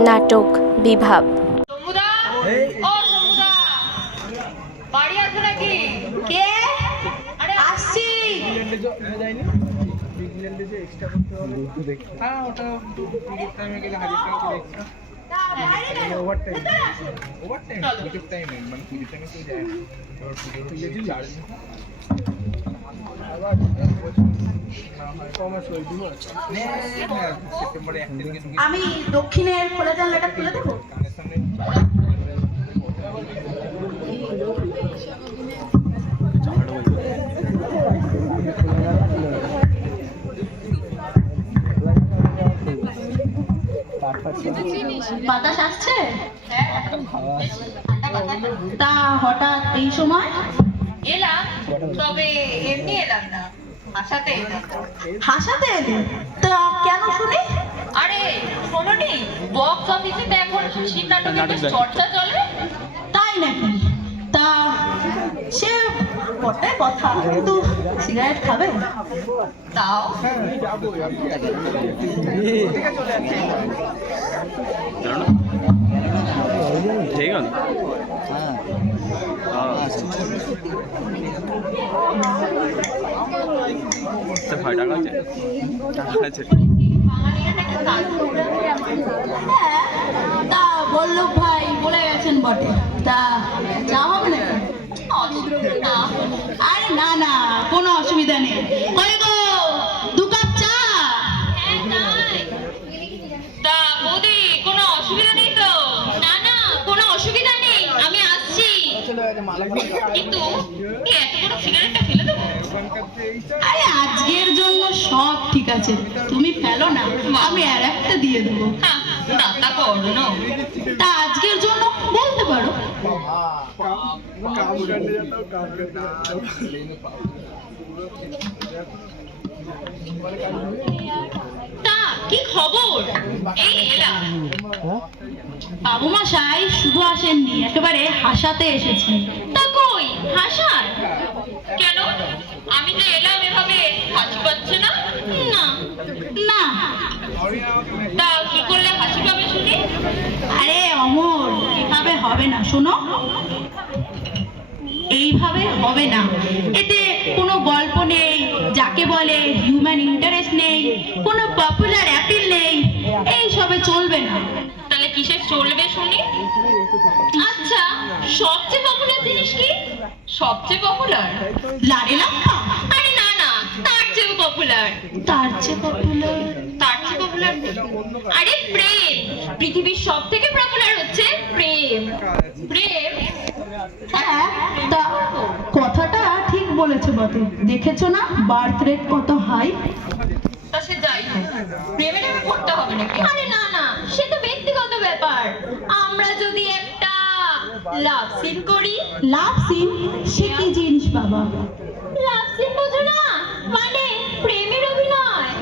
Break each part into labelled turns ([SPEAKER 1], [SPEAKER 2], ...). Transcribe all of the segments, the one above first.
[SPEAKER 1] নাটক বিভাব
[SPEAKER 2] হ্যাঁ over time time মানে টাইমে যায়
[SPEAKER 3] আমি দক্ষিণের খোলা জানলাটা খুলে দেবো বাতাস আসছে। তা হঠাৎ এই সময়
[SPEAKER 4] এলাম তবে এমনি এলাম না এলাম।
[SPEAKER 3] হাসাতে এলে? তা কেন শুনি?
[SPEAKER 4] আরে শোনোনি বক্স অফিসে তো এখন শিব নাটকের বেশ চর্চা চলে।
[SPEAKER 3] তাই নাকি? তা সে বটে কথা কিন্তু সিগারেট খাবে?
[SPEAKER 4] তাও?
[SPEAKER 5] ঠিক আছে। টাকা আছে? টাকা আছে।
[SPEAKER 3] তা বল্লভ ভাই, বলে গেছেন বটে। তা যা হবে
[SPEAKER 4] না।
[SPEAKER 3] আরে না না, কোনো অসুবিধা নেই।
[SPEAKER 4] কিন্তু এত বড় সিগারেটটা ফেলে দেবো?
[SPEAKER 3] আরে আজকের জন্য সব ঠিক আছে তুমি ফেলো না আমি আর একটা দিয়ে দেবো।
[SPEAKER 4] হ্যাঁ দাতা করুন
[SPEAKER 3] তা আজকের জন্য বলতে পারো।
[SPEAKER 4] তা কি খবর? এই এলাম।
[SPEAKER 3] বাবু মশাই শুধু আসেননি একেবারে হাসাতে এসেছেন
[SPEAKER 4] তা কই হাসান? কেন? আমি যে এলাম এভাবে হাসি পাচ্ছে না? না
[SPEAKER 3] না।
[SPEAKER 4] তা কি করলে হাসি পাবে শুনি?
[SPEAKER 3] আরে অমর এভাবে হবে না শোনো। এইভাবে হবে না। এতে কোনো গল্প নেই যাকে বলে হিউম্যান ইন্টারেস্ট নেই কোনো পপুলার অ্যাপিল নেই এইসবে চলবে না।
[SPEAKER 4] চলবে শুনি? আচ্ছা সবচেয়ে পপুলার জিনিস কি? সবচেয়ে পপুলার
[SPEAKER 3] লারে লাফা
[SPEAKER 4] আরে না না তার চেয়েও পপুলার
[SPEAKER 3] তার চেয়ে পপুলার
[SPEAKER 4] তার চেয়ে পপুলার আরে প্রেম। পৃথিবীর সব থেকে পপুলার হচ্ছে প্রেম। প্রেম।
[SPEAKER 3] হ্যাঁ তা কথাটা ঠিক বলেছে বটে। দেখেছ না বার্থ রেট কত হাই
[SPEAKER 4] তা সে যাই হোক। প্রেমে টেমে পড়তে হবে নাকি? আরে না না সে তো ব্যাপার আমরা যদি একটা লাভ সিন করি।
[SPEAKER 3] লাভ সিন সে কি জিনিস বাবা?
[SPEAKER 4] লাভ সিন বোঝো না? মানে প্রেমের অভিনয়।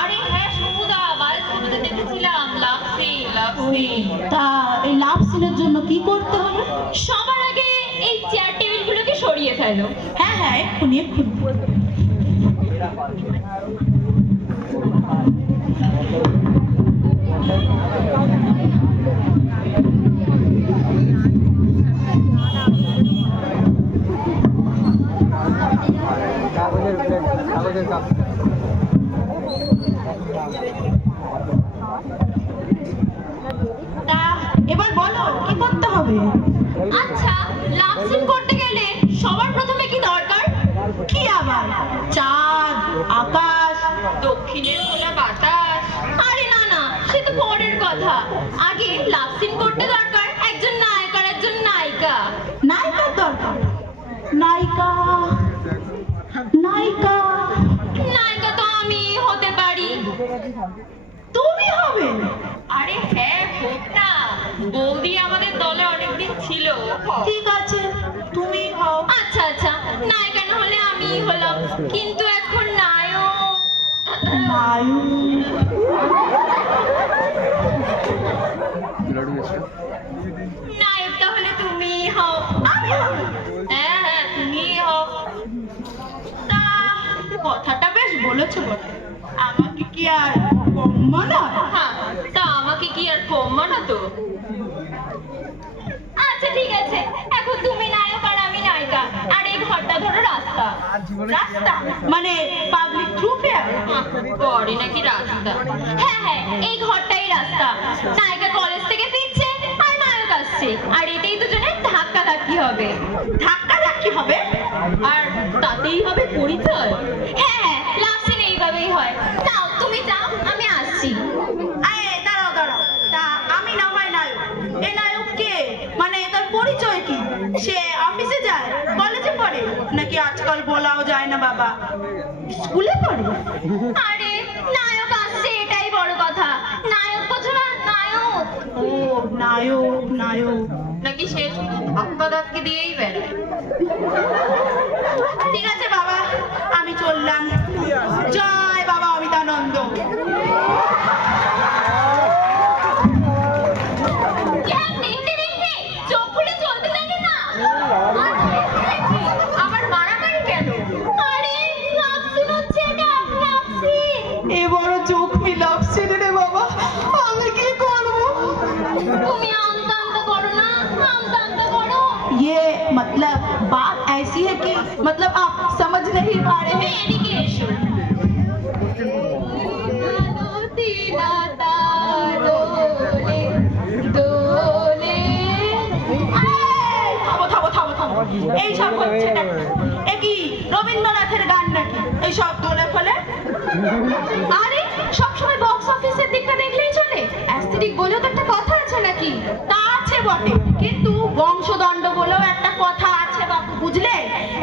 [SPEAKER 4] আরে হ্যাঁ সমুদা বায়োস্কোপে দেখেছিলাম। লাভ সিন লাভ সিন
[SPEAKER 3] তা এই লাভ সিনের জন্য কি করতে হবে?
[SPEAKER 4] সবার আগে এই চেয়ার টেবিলগুলোকে সরিয়ে ফেলো।
[SPEAKER 3] হ্যাঁ হ্যাঁ এক্ষুনি এক্ষুনি।
[SPEAKER 2] কাপ
[SPEAKER 3] তা এবার বলো কি করতে হবে?
[SPEAKER 4] আচ্ছা লাভ করতে গেলে সবার প্রথমে কি দরকার?
[SPEAKER 3] কি আবার? চাঁদ আকাশ
[SPEAKER 4] দক্ষিণের খোলা নায়িকা। নায়িকা।
[SPEAKER 3] নায়িকা
[SPEAKER 4] তো আমি হতে পারি।
[SPEAKER 3] তুমি হবে।
[SPEAKER 4] আরে হ্যাঁ হোক না। বৌদি আমাদের দলে অনেকদিন ছিল।
[SPEAKER 3] ঠিক আছে তুমি হও
[SPEAKER 4] আচ্ছা আচ্ছা। নায়িকা না হলে আমি হলাম। কিন্তু এখন নায়ক।
[SPEAKER 3] নায়ু
[SPEAKER 4] নায়ক
[SPEAKER 3] বলেছ বটে আমাকে কি আর কম মনে হ্যাঁ
[SPEAKER 4] তা আমাকে কি আর কমবো না তো? আচ্ছা ঠিক আছে। এখন তুমি নায়ক আর আমি নায়িকা। আর এই ঘরটা ধরো রাস্তা।
[SPEAKER 3] রাস্তা? মানে পাবলিক থ্রুফেয়ার
[SPEAKER 4] পরে নাকি রাস্তা? হ্যাঁ হ্যাঁ এই ঘরটাই রাস্তা। নায়িকা কলেজ থেকে ফিরছে আর নায়ক আসছে। আর এটাই দুজনের ধাক্কা ধাক্কি হবে।
[SPEAKER 3] ধাক্কা ধাক্কি হবে?
[SPEAKER 4] আর তাতেই হবে পরিচয়। হ্যাঁ হ্যাঁ লাভ সিন এইভাবেই হয়। যাও তুমি যাও আমি আসছি।
[SPEAKER 3] আরে দাঁড়াও দাঁড়াও। তা আমি না হয় নায়ক। এ নায়ক কে? মানে তার পরিচয় কি? সে অফিসে যায়? কলেজে পড়ে? নাকি আজকাল বলাও যায় না বাবা? স্কুলে পড়ে?
[SPEAKER 4] আরে নায়ক আসছে এটাই বড় কথা। নায়ক বোঝো না নায়ক?
[SPEAKER 3] ও নায়ক নায়ক।
[SPEAKER 4] নাকি সে ধাক্কা দিয়েই বেড়ায়?
[SPEAKER 3] ঠিক আছে বাবা। আমি চললাম। জয় বাবা অমিতানন্দ
[SPEAKER 4] হ্যাঁ, দেখতে দেখতে চোখ খুলে চলতে জানে না আবার মারামারি কেন আরে লাভ সিন হচ্ছে এটা লাভ সিন
[SPEAKER 3] এ বড় চোখ মিলাপছে রে বাবা আমি কি করব
[SPEAKER 4] তুমি আমতা আমতা করো না আমতা আমতা করো
[SPEAKER 3] ये मतलब बात ऐसी है कि मतलब आप समझ नहीं पा रहे
[SPEAKER 4] তুমি
[SPEAKER 3] हैं থামো থামো এই সব হচ্ছে কি রবীন্দ্রনাথের গান নাকি? এই সব ফলে?
[SPEAKER 4] আরে সবসময় বক্স অফিসের দিকটা দেখলেই চলে। অ্যাস্থেটিক বলেও তো একটা কথা আছে নাকি?
[SPEAKER 3] তা আছে বটে। কিন্তু বংশদণ্ড বলেও একটা কথা আছে বাবু বুঝলে?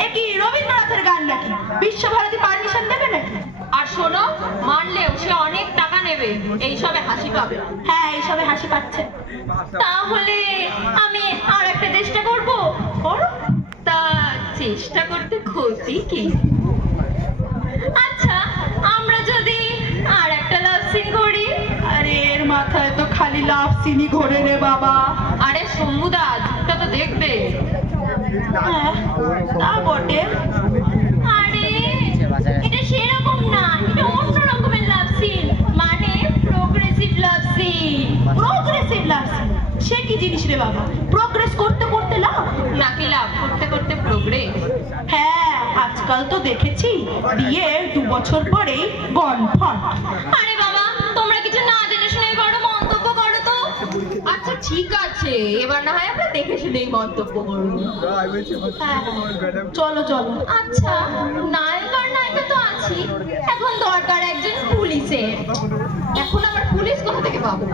[SPEAKER 3] এ কি রবীন্দ্রনাথের গান নাকি? বিশ্বভারতী পারমিশন দেবে নাকি?
[SPEAKER 4] আর শোনো মানলেও সে অনেক টাকা নেবে। এইসবে হাসি পাবে।
[SPEAKER 3] হ্যাঁ এইসবে হাসি পাচ্ছে।
[SPEAKER 4] তাহলে চেষ্টা করতে ক্ষতি কি? আচ্ছা আমরা যদি আর একটা লাভ সিন করি।
[SPEAKER 3] আরে এর মাথায় তো খালি লাভ সিনি ঘোরে রে বাবা।
[SPEAKER 4] আরে শম্ভুদা যুগটা তো দেখবে।
[SPEAKER 3] হ্যাঁ তা বটে।
[SPEAKER 4] আরে এটা সেরকম না এটা অন্য রকমের লাভ সিন মানে progressive love scene
[SPEAKER 3] progressive love সে কি জিনিস রে বাবা? প্রোগ্রেস করতে করতে লাভ
[SPEAKER 4] নাকি লাভ করতে করতে প্রোগ্রেস
[SPEAKER 3] হ্যাঁ আজকাল তো দেখেছি বিয়ে দু বছর পরেই গনফট
[SPEAKER 4] আরে বাবা তোমরা কিছু না জেনে শুনে করো মন্তব্য করো তো। আচ্ছা ঠিক আছে। এবার না হয় আমরা দেখে শুনেই মন্তব্য করব।
[SPEAKER 3] হ্যাঁ চলো চলো।
[SPEAKER 4] আচ্ছা নায়ক আর নায়িকা তো আছি। এখন দরকার একজন পুলিশের। এখন আবার পুলিশ কোথা থেকে পাবো?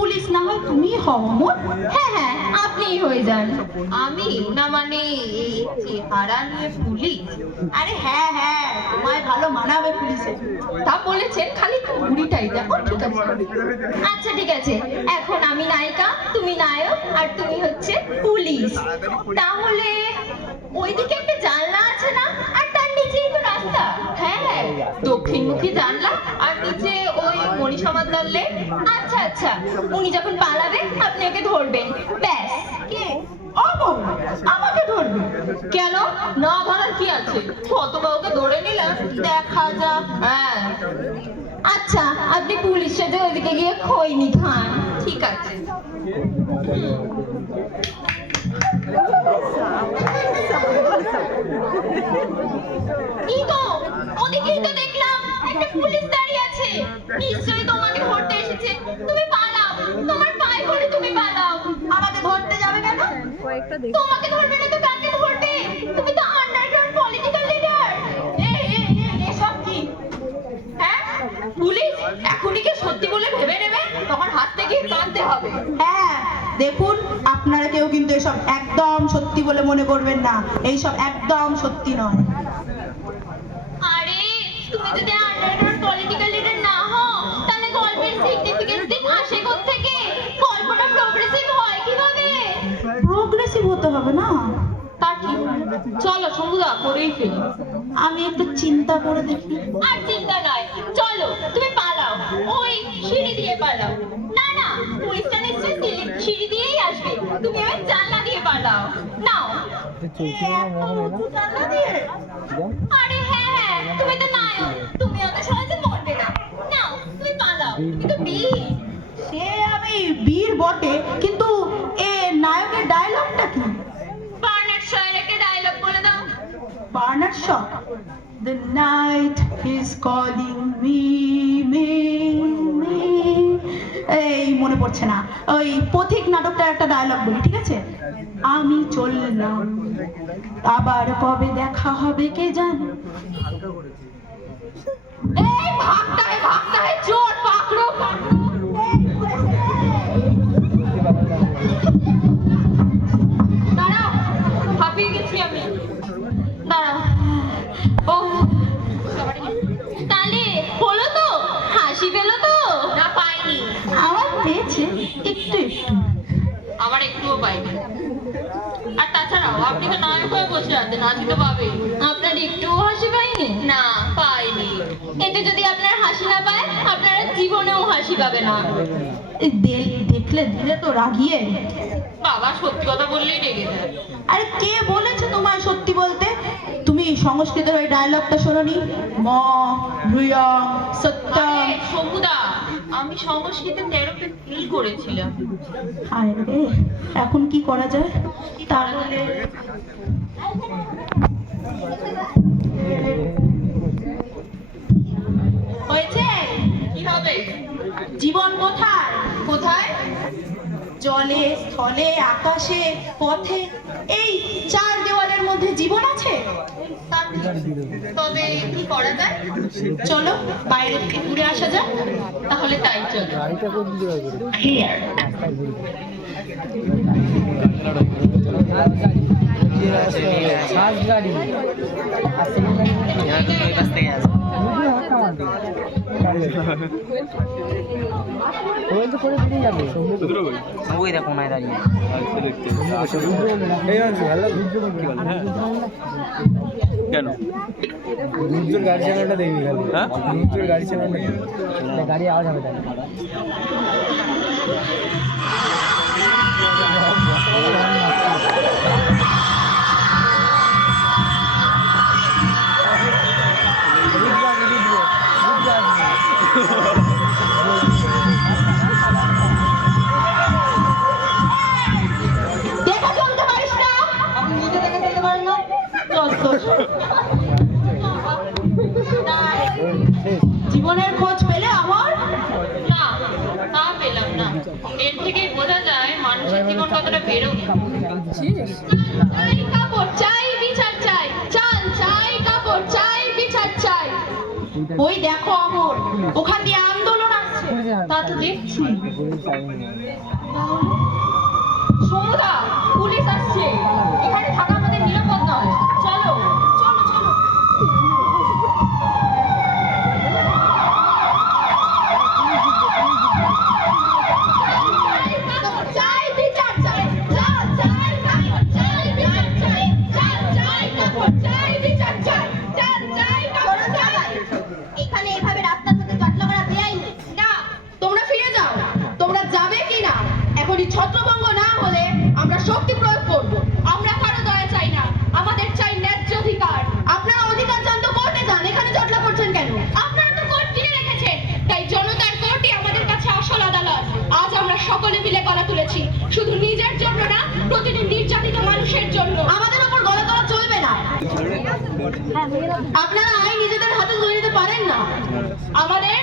[SPEAKER 3] পুলিশ না হয় তুমি হও অমর।
[SPEAKER 4] হ্যাঁ হ্যাঁ আপনিই হয়ে যান। আমি? না মানে এই চেহারা নিয়ে পুলিশ?
[SPEAKER 3] আরে হ্যাঁ হ্যাঁ তোমায় ভালো মানাবে পুলিশে।
[SPEAKER 4] তা বলেছেন খালি ঘুড়িটাই দেখো ঠিক আছে। আচ্ছা ঠিক আছে। এখন আমি নায়িকা তুমি নায়ক আর তুমি হচ্ছে পুলিশ। তাহলে ওইদিকে একটা জানলা আছে না? আর তার নিচেই তো রাস্তা। দক্ষিণমুখী জানলা আর নিচে ওই মণিসমাদ দললে আচ্ছা আচ্ছা উনি যখন পালাবেন, আপনি ওকে ধরবেন। ব্যাস।
[SPEAKER 3] কে? আমাকে
[SPEAKER 4] কেন? না ধরার কি আছে? ধরে নিলাম, দেখা হ্যাঁ। আচ্ছা আপনি পুলিশ সাথে ওইদিকে গিয়ে খৈনি খান। ঠিক আছে। দেখলাম একটা পুলিশ দাঁড়িয়ে আছে। নিশ্চয়ই তোমাকে ধরতে এসেছে। তুমি পালাও। তোমার পায়ে পড়ে তুমি পালাও।
[SPEAKER 3] আমাকে ধরতে যাবে কেন?
[SPEAKER 4] তোমাকে ধরবে না তো কাকে ধরবে? তুমি তো আন্ডারগ্রাউন্ড পলিটিক্যাল লিডার এসব কি? হ্যাঁ? পুলিশ? এখনই কি সত্যি বলে ভেবে নেবে? তখন হাত থেকে কাঁদতে হবে।
[SPEAKER 3] হ্যাঁ দেখুন আপনারা কেউ কিন্তু এসব একদম সত্যি বলে মনে করবেন না। এইসব একদম সত্যি নয়।
[SPEAKER 4] আরে তুমি যদি আন্ডারগ্রাউন্ড পলিটিক্যাল লিডার না হও তাহলে গল্পের সিগনিফিকেন্স দিন আসে থেকে গল্পটা প্রোগ্রেসিভ হয় কীভাবে?
[SPEAKER 3] প্রোগ্রেসিভ হতে হবে না?
[SPEAKER 4] তা কি চলো সমুদা করেই ফেলি।
[SPEAKER 3] আমি একটু চিন্তা করে দেখি।
[SPEAKER 4] আর চিন্তা নয়। চলো তুমি পালাও। ওই সিঁড়ি দিয়ে পালাও। না সিঁড়ি- দিয়েই আসবে। তুমি ওই জানলা দিয়ে পালাও। নাও।
[SPEAKER 3] জানলা দিয়ে?
[SPEAKER 4] আরে হ্যাঁ হ্যাঁ তুমি তো নায়ক। তুমি ওকে সহজে মরবে না। নাও তুমি পালাও। কিন্তু বীর।
[SPEAKER 3] সে আমি বীর বটে কিন্তু এ নায়কের ডায়লগটা কি?
[SPEAKER 1] বার্নার্ড শয়ের একটা ডায়লগ বলে দাও।
[SPEAKER 3] Bernard Shaw? The night is calling me, me. এই মনে পড়ছে না। ওই পথিক নাটকটা একটা ডায়লগ বলি, ঠিক আছে? আমি চললাম। আবার কবে দেখা হবে কে জানে?
[SPEAKER 1] এই পাকড়ো দাঁড়াও গেছি আমি। দাঁড়াও। ও নায়ক হয়ে বসে আছেন হাসি তো পাবে আপনার একটুও হাসি পাইনি? না, পাইনি। এতে যদি আপনার হাসি না পায়, আপনারা জীবনেও হাসি পাবে না।
[SPEAKER 3] দেখলে দিলে তো রাগিয়ে
[SPEAKER 1] বাবা সত্যি কথা বললেই রেগে যায়।
[SPEAKER 3] আরে কে বলেছে তোমায় সত্যি বলতে? তুমি সংস্কৃতের ওই ডায়লগটা শোনোনি? ম ভ্রুয়ং সত্যম
[SPEAKER 1] সমুদা আমি সংস্কৃতে তেরোতে ফিল করেছিলাম।
[SPEAKER 3] হায় রে এখন কি করা যায়? তাহলে হয়েছে?
[SPEAKER 1] কি হবে?
[SPEAKER 3] জীবন কোথায়? জলে, স্থলে, আকাশে, পথে, এই চার দেওয়ালের মধ্যে জীবন আছে?
[SPEAKER 1] তবে কি করা যায়?
[SPEAKER 3] চলো, বাইরে ঘুরে আসা যাক,
[SPEAKER 1] তাহলে তাই চলো।
[SPEAKER 3] ক্লিয়ার
[SPEAKER 5] কেন
[SPEAKER 2] রুদ্রের গাড়ি চালানোটা দেখবি খালি
[SPEAKER 5] হ্যাঁ?
[SPEAKER 2] রুদ্রের গাড়ি চালানোটা
[SPEAKER 4] গাড়ি আওয়াজ হবে তাই
[SPEAKER 1] চাই বিচার চাই চাল চাই কাপড় চাই বিচার চাই
[SPEAKER 3] ওই দেখো অমর, ওখান দিয়ে আন্দোলন আসছে।
[SPEAKER 1] তা তো দেখছি। সমুদা, পুলিশ আসছে। এখানে গলা তুলেছি। শুধু নিজের জন্য না প্রতিটি নির্যাতিত মানুষের জন্য। আমাদের উপর গলা তোলা চলবে না। আপনারা আইন নিজেদের হাতে তুলে নিতে পারেন না। আমাদের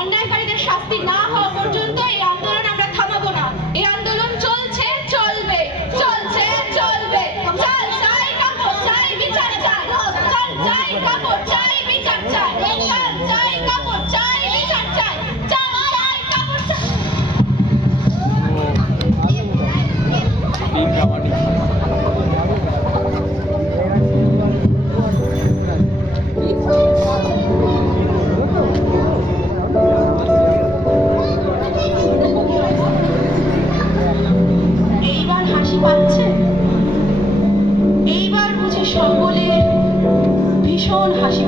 [SPEAKER 1] অন্যায়কারীদের শাস্তি না হওয়া পর্যন্ত এই আন্দোলন আমরা থামাবো না। এই আন্দোলন চলছে চলবে চলছে চলবে। চাল চাই কাপড় চাই বিচার চাই। চাল চাই কাপড় চাই বিচার চাই।
[SPEAKER 5] পিঙ্ক কাবাডি
[SPEAKER 3] ভীষণ হাসি